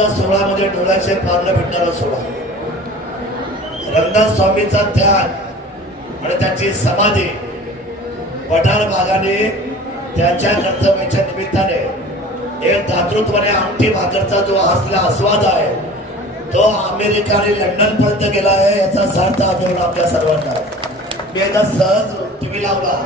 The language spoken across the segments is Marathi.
आजचा सोहळा म्हणजे डोळ्याचे पारणं भेटणारा सोहळा. रंगनाथ स्वामीचा ध्यान आणि त्याची समाधी पठार भागाने त्यांच्या कर्तव्याच्या निमित्ताने एक धातृत्वाने आमटी भाकरचा जो असला आस्वाद आहे तो अमेरिका आणि लंडन पर्यंत गेला आहे याचा सार्थ अभिमान आपल्या सर्वांना. मी एकदा सहज टीव्ही लावला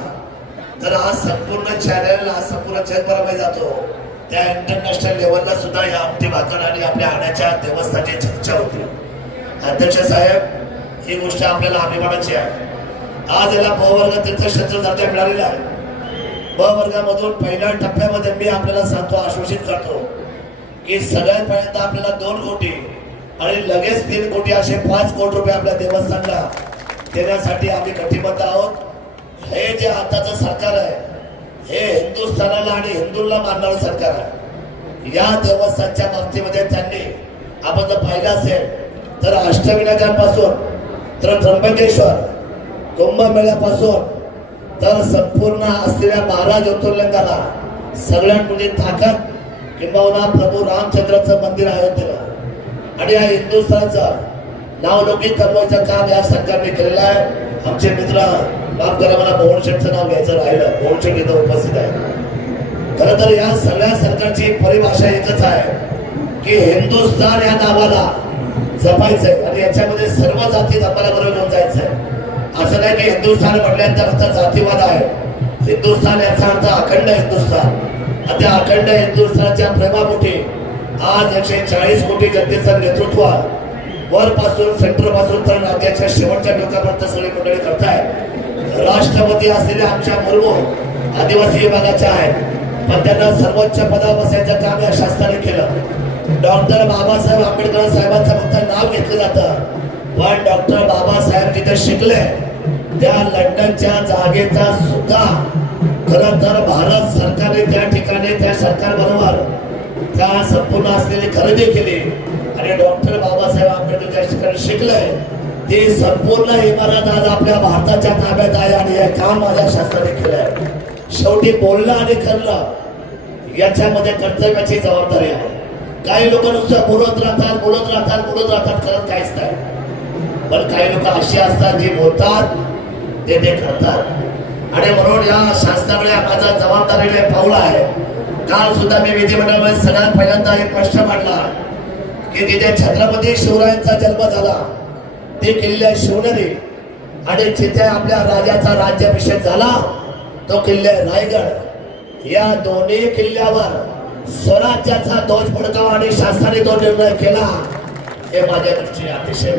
तर आज संपूर्ण चॅनल आज संपूर्ण जगभरामध्ये जातो. त्या इंटरनॅशनल लेवलला सुद्धा या आमटी भाकर आणि आपल्या आणाच्या देवस्थाची चर्चा होती. अध्यक्ष साहेब ही गोष्ट आपल्याला अभिमानाची आहे. आज याला ब वर्ग तीर्थक्षेत्र दर्जा मिळालेला आहे. ब वर्गामधून पहिल्या टप्प्यामध्ये मी आपल्याला सांगतो आश्वासित करतो की सगळ्यात पहिल्यांदा आपल्याला दोन कोटी आणि लगेच तीन कोटी असे पाच कोटी रुपये आपल्या देवस्थानला देण्यासाठी आम्ही कटिबद्ध आहोत. हे जे आताचं सरकार आहे हे हिंदुस्थानाला आणि हिंदूंना मानणारं सरकार आहे. या देवस्थानच्या बाबतीमध्ये त्यांनी आपण जर पाहिलं असेल तर अष्टविनायकांपासून तर त्र्यंबकेश्वर कुंभमेळ्यापासून तर संपूर्ण असलेल्या बारा ज्योतिर्लिंगाला सगळ्यांमध्ये ताकद किंबहुना प्रभू रामचंद्राचं मंदिर अयोध्येला. आणि या हिंदुस्थानचं नावलौकिक करवायचं काम या सरकारने केलेलं आहे. आमचे मित्र माफ करा मला मोहन शेठचं नाव घ्यायचं राहिलं. मोहन शेठ इथं उपस्थित आहे. खर तर या सगळ्या सरकारची परिभाषा एकच आहे की हिंदुस्थान या नावाला जपायचंय आणि याच्यामध्ये सर्व जाती आपल्याला बरोबर घेऊन जायचंय. असं नाही की हिंदुस्थान म्हटल्यानंतर आता जातीवाद आहे. हिंदुस्थान याचा अर्थ अखंड हिंदुस्थान. आणि त्या अखंड हिंदुस्थानच्या प्रेमापोटी आज एकशे चाळीस कोटी जनतेचं नेतृत्व वरपासून सेंटरपासून तर राज्याच्या शेवटच्या टोकापर्यंत सगळी मंडळी करतायत. राष्ट्रपती असलेल्या आमच्या मुर्मू आदिवासी विभागाच्या आहेत. पण त्यांना सर्वोच्च पदा बसायचं काम या शासनाने केलं. डॉक्टर बाबासाहेब आंबेडकर साहेबांचं फक्त नाव घेतलं जातं. पण डॉक्टर बाबासाहेब जिथे शिकले त्या लंडनच्या जागेचा सुद्धा खरं तर भारत सरकारने त्या ठिकाणी त्या सरकार बरोबर त्या संपूर्ण असलेली खरेदी केली. आणि डॉक्टर बाबासाहेब आंबेडकर ज्या ठिकाणी शिकलंय ती संपूर्ण इमारत आज आपल्या भारताच्या ताब्यात आहे आणि हे काम माझ्या शासनाने केलंय. शेवटी बोलणं आणि करणं याच्यामध्ये कर्तव्याची जबाबदारी आहे. काही लोक नुसतं बोलत राहतात बोलत राहतात बोलत राहतात करत काहीच नाही. पण काही लोक अशी असतात जे बोलतात ते ते करतात. आणि म्हणून या शासनाकडे माझा जबाबदारीने पाऊल आहे. काल सुद्धा मी विधिमंडळामध्ये सगळ्यात पहिल्यांदा एक प्रश्न मांडला की तिथे छत्रपती शिवरायांचा जन्म झाला ते किल्ले शिवनेरी आणि जिथे आपल्या राजाचा राज्याभिषेक झाला तो किल्ले रायगड. या दोन्ही किल्ल्यावर स्वराज्याचा ध्वज फडकावा आणि शासनाने तो निर्णय केला. हे माझ्या दृष्टीने अतिशय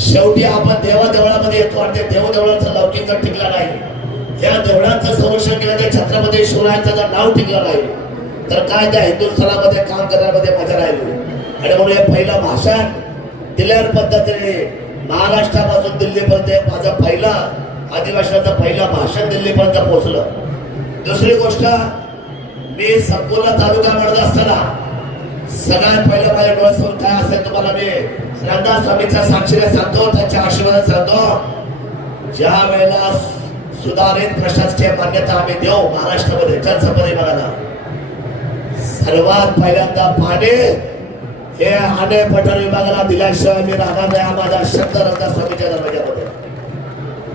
शेवटी आपण देवादेवळामध्ये येतो आणि ते देवदेवळाचा लौकिक टिकला नाही या देवळाचं संरक्षण केलं ते छत्रपती शिवरायांचं जर नाव टिकलं नाही तर काय त्या हिंदुस्थानामध्ये काम करण्यामध्ये मजा राहिली? आणि म्हणून हे पहिलं भाषण दिलेर पद्धतीने महाराष्ट्रापासून दिल्लीपर्यंत माझा पहिला आदिवासीचं पहिला भाषण दिल्लीपर्यंत पोहोचलं. दुसरी गोष्ट मी संपूर्ण तालुका म्हणत असताना सगळ्यात पहिलं माझ्या डोळ्यासमोर काय असेल तुम्हाला मी श्रद्धा स्वामीच्या साक्षीने सांगतो त्यांच्या आशीर्वादात सांगतो. ज्या वेळेला सुधारित प्रशासकीय मान्यता आम्ही देऊ महाराष्ट्रामध्ये जनसंपदा बघायला सर्वात पहिल्यांदा पाणी हे आणे पठार विभागाला दिल्याशिवाय मी राहणार नाही. हा माझा शब्द रामदास स्वामीच्या दरवाजामध्ये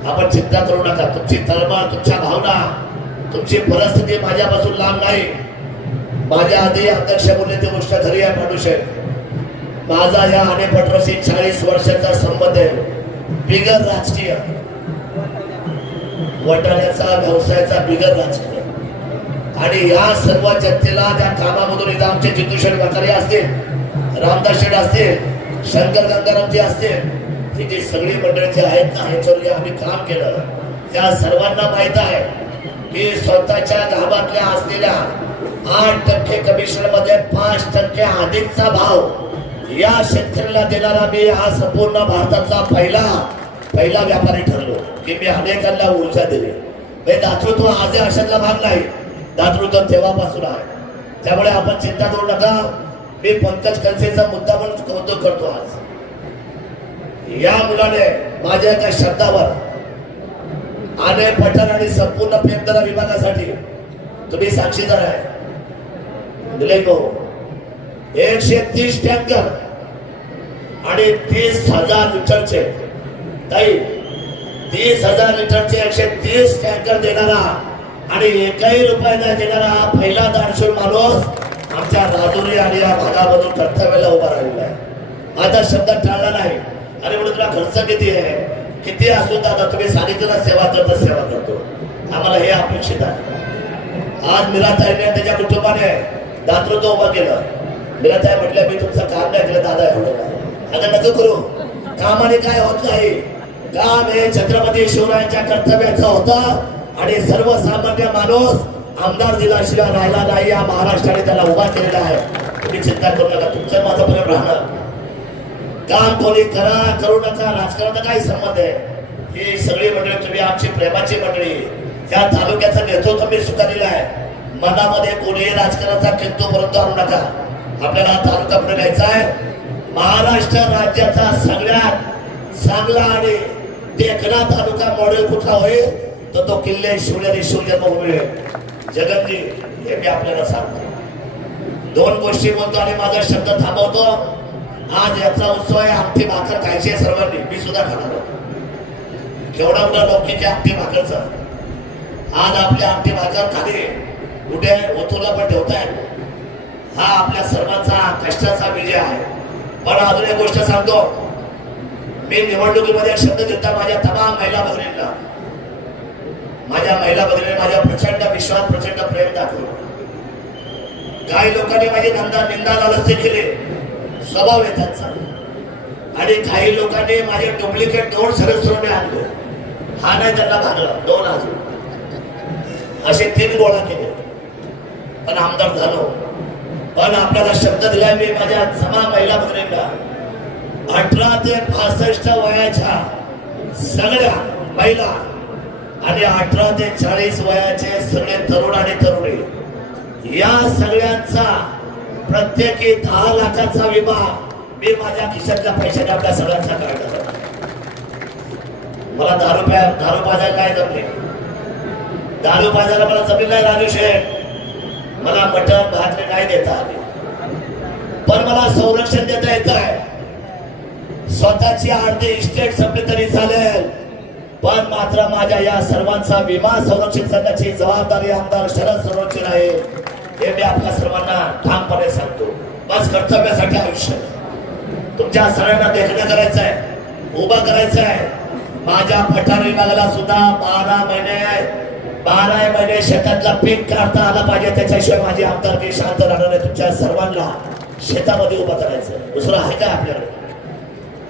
आपण चिंता करू नका. तुमची तळमळ तुमच्या भावना तुमची परिस्थिती माझ्यापासून लांब नाही. माझ्या आधी अध्यक्ष बोलले ती गोष्ट खरी आहे पांडुशेठ माझा या आणि पटरशी चाळीस वर्षाचा संबंध आहे. बिगर राजकीय. वटाण्याचा व्यवसायाचा बिगर राजकीय. आणि या सर्व जनतेला त्या कामामधून एकदा आमचे जितूषण वकारे असतील रामदास शेठ असतील शंकर गंगारामजी असतील ही जी सगळी मंडळी जी आहेत ना ह्याच्यावर आम्ही काम केलं. त्या सर्वांना माहीत आहे की स्वतःच्या गावातल्या असलेल्या आठ टक्के कमिशनमध्ये पाच टक्के अधिकचा भाव या शेतकऱ्याला देणारा मी हा संपूर्ण भारतातला पहिला पहिला व्यापारी ठरलो की मी अनेकांना ऊर्जा दिली. हे दातृत्व आजही अशातला भाग नाही. दातृत्व तेव्हापासून आहे. त्यामुळे आपण चिंता करू नका. मी पंकज कनसेचा मुद्दा पण कौतुक करतो आज. या मुलाने माझ्या एका शब्दावर आने पठाण आणि संपूर्ण पेमदरा विभागासाठी तुम्ही साक्षीदार आहे. दिले भाऊ. एकशे तीस टँकर आणि तीस हजार लिटरचे ताई तीस हजार लिटरचे एकशे तीस टँकर देणारा आणि एकही रुपये न देणारा पहिला दानशूर माणूस आमच्या राजुरी आणि या भागामधून कर्तव्याला उभा राहिलेला आहे. आता शब्द टाळला नाही. अरे म्हणून तुला खर्च किती आहे? किती असून दादा तुम्ही सांगितलं सेवा करतो सेवा करतो. आम्हाला हे अपेक्षित आहे. आज मिराताईने त्याच्या कुटुंबाने दातृत्व उभं केलं. मिराताई म्हटलं मी तुमचं काम नाही केलं दादा एवढं आता नको करू. कामाने काय होत नाही. काम हे छत्रपती शिवरायांच्या कर्तव्याचं होतं आणि सर्वसामान्य माणूस आमदार दिल्याशिवाय राहिला नाही या महाराष्ट्राने त्याला उभा केलेला आहे. तुम्ही चिंता करू नका तुमचं माझं प्रेम राहणार. काम कोणी करा करू नका राजकारणाचा काही संबंध आहे. ही सगळी मंडळी तुम्ही आमची प्रेमाची मंडळी. या तालुक्याचं नेतृत्व मी स्वीकारलेलं आहे. मनामध्ये कोणीही राजकारणाचा किंतू परंतु आणू नका. आपल्याला तालुका पुढे घ्यायचा आहे. महाराष्ट्र राज्याचा सगळ्यात चांगला आणि देखणा तालुका मॉडेल कुठला होईल? तर तो किल्ले शिवलेली शिवजन्मभूमी आहे जगनजी हे मी आपल्याला सांगतो. दोन गोष्टी बोलतो आणि माझा शब्द थांबवतो. आज याचा उत्सव आहे आमटी भाकर खायची आहे सर्वांनी. मी सुद्धा खाणार केवढा मोठा लौकिक आहे भाकरचा. आज आपल्या आमटी भाकर खाली कुठे? ओतूला पण ठेवताय हा आपल्या सर्वांचा कष्टाचा विजय आहे. पण अजून एक गोष्ट सांगतो. मी निवडणुकीमध्ये शब्द देता माझ्या तमाम महिला भगिनींना माझ्या महिला माझ्या प्रचंड विश्वास प्रचंड प्रेम दाखवलं. काही लोकांनी माझी नंदा निंदा लालस्य केले. स्वभाव आहे त्यांचा. आणि काही लोकांनी माझे डुप्लिकेट दोन सरस्वरूपे आणले. हा नाही त्यांना भागला दोन अजून असे तीन गोळा केले. पण आमदार झालो. पण आपल्याला शब्द दिला मी माझ्या समा महिला भगिनींना अठरा ते पासष्ट वयाच्या सगळ्या महिला आणि अठरा ते चाळीस वयाचे सगळे तरुण आणि तरुणी या सगळ्यांचा प्रत्येकी दहा लाखाचा विमा मी माझ्या खिशातल्या पैशाने आपल्या सगळ्यांचा काढला. मला दारू प्या दारू पाजायला काय जमले. दारू पाजायला मला जमीन नाही राजू शेठ. मला मटण भाकरी नाही देता आले पण मला संरक्षण देता येत आहे स्वतःची अर्धी इस्टेट संपली तरी चालेल. पण मात्र माझ्या या सर्वांचा विमा संरक्षित करण्याची जबाबदारी आमदार शरद संरक्षण आहे हे मी आपल्या सर्वांना ठामपणे सांगतो. बस कर्तव्यासाठी आयुष्य. तुमच्या सगळ्यांना देखणं करायचं आहे उभं करायचं आहे माझ्या पठार विभागाला सुद्धा बारा महिने बारा महिने शेतातला पीक काढता आला पाहिजे त्याच्याशिवाय माझी आमदारकी शांत राहणार आहे तुमच्या सर्वांना शेतामध्ये उभं करायचं दुसरं आहे का आपल्याकडे?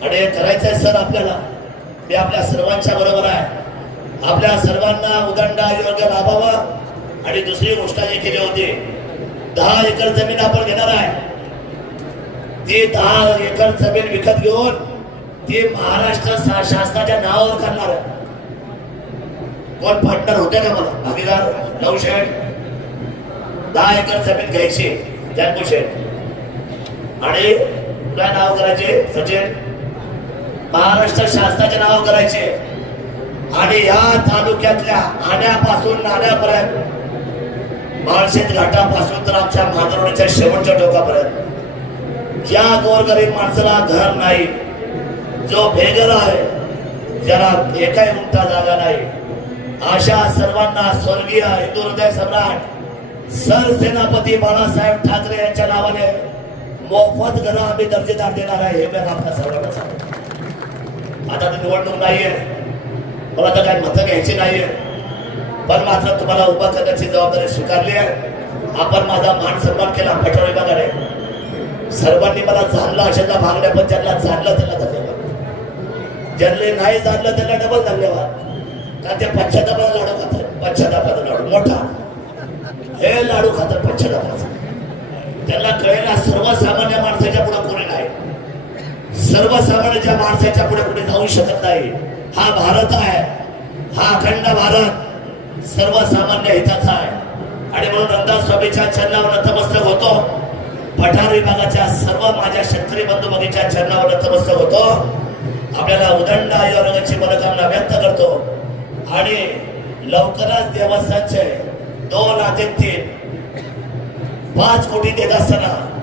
आणि करायचं करायचंय सर आपल्याला. मी आपल्या सर्वांच्या बरोबर आहे. आपल्या सर्वांना उदंडा योग्य लाभावा. आणि दुसरी गोष्ट जी केली होती दहा एकर जमीन आपण घेणार आहे. ती दहा एकर जमीन विकत घेऊन ती महाराष्ट्र शा- शासनाच्या नावावर करणार आहे. कोण पार्टनर होते का मला भागीदार नऊशेठ दहा एकर जमीन घ्यायची जानू शेठ. आणि तुला नाव करायचे सचिन. महाराष्ट्र शासनाचे नाव करायचे. आणि या तालुक्यातल्या आण्यापासून नाण्यापर्यंत माळशेत घाटापासून तर आमच्या माधवडीच्या शेवटच्या टोकापर्यंत. ज्या गोरगरीब माणसाला घर नाही जो भेगर आहे ज्याला एकाही गुंठा जागा नाही अशा सर्वांना स्वर्गीय हिंदू हृदय सम्राट सरसेनापती बाळासाहेब ठाकरे यांच्या नावाने मोफत घरं आम्ही दर्जेदार देणार आहे हे मी आपल्या सर्वांना सांगतो आता तर निवडणूक नाहीये. मला आता काही मतं घ्यायची नाहीये. पण मात्र तुम्हाला उभा करण्याची जबाबदारी स्वीकारली आहे. आपण माझा मान सन्मान केला पठार विभागाने. सर्वांनी मला जाणलं अशांना भागल्या पण ज्यांना जाणलं त्यांना धन्यवाद. ज्यांनी नाही जाणलं त्यांना डबल धन्यवाद. कारण ते पश्चातापाला लाडू खातात. पश्चातापाचा लाडू. मोठा. हे लाडू खातात पश्चातापाचा त्यांना कळेला सर्वसामान्य माणसाच्या पुढे कोणी नाही सर्वसामान्याच्या माणसाच्या पुढे कुठे जाऊ शकत नाही. हा भारत आहे. हा अखंड भारत सर्वसामान्य हिताचा आहे. आणि म्हणून नंदा स्वामीच्या चरणावर नतमस्तक होतो. पठार विभागाच्या सर्व माझ्या शेतकरी बंधू बगीच्या चरणावर नतमस्तक होतो. आपल्याला उदंड आयोगाची मनोकामना व्यक्त करतो. आणि लवकरच देवस्थानचे दोन अधिक तीन पाच कोटी देत असताना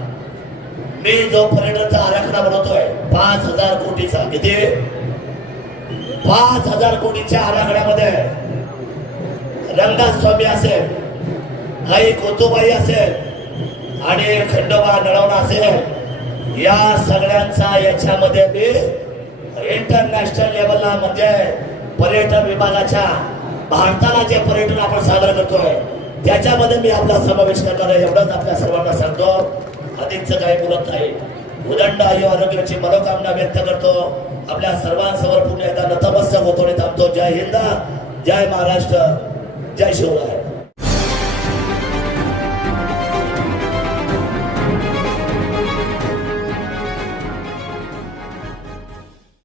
मी जो पर्यटनचा आराखडा बनवतोय पाच हजार कोटीचा. किती? पाच हजार कोटीच्या आराखड्यामध्ये रंगास्वामी असेल आई कोतुबाई असेल आणि खंडोबा नळवणा असेल या सगळ्यांचा याच्यामध्ये मी इंटरनॅशनल लेवलला म्हणजे पर्यटन विभागाच्या भारताला जे पर्यटन आपण सादर करतोय त्याच्यामध्ये मी आपला समावेश करणार आहे. एवढंच आपल्या सर्वांना सांगतो. अधिकच काही बोलत नाही. उदंड आयु आरोग्याची मनोकामना व्यक्त करतो. आपल्या सर्वांसमोर पुन्हा एकदा नतमस्तक होतो आणि थांबतो. जय हिंद जय महाराष्ट्र जय शिवराय.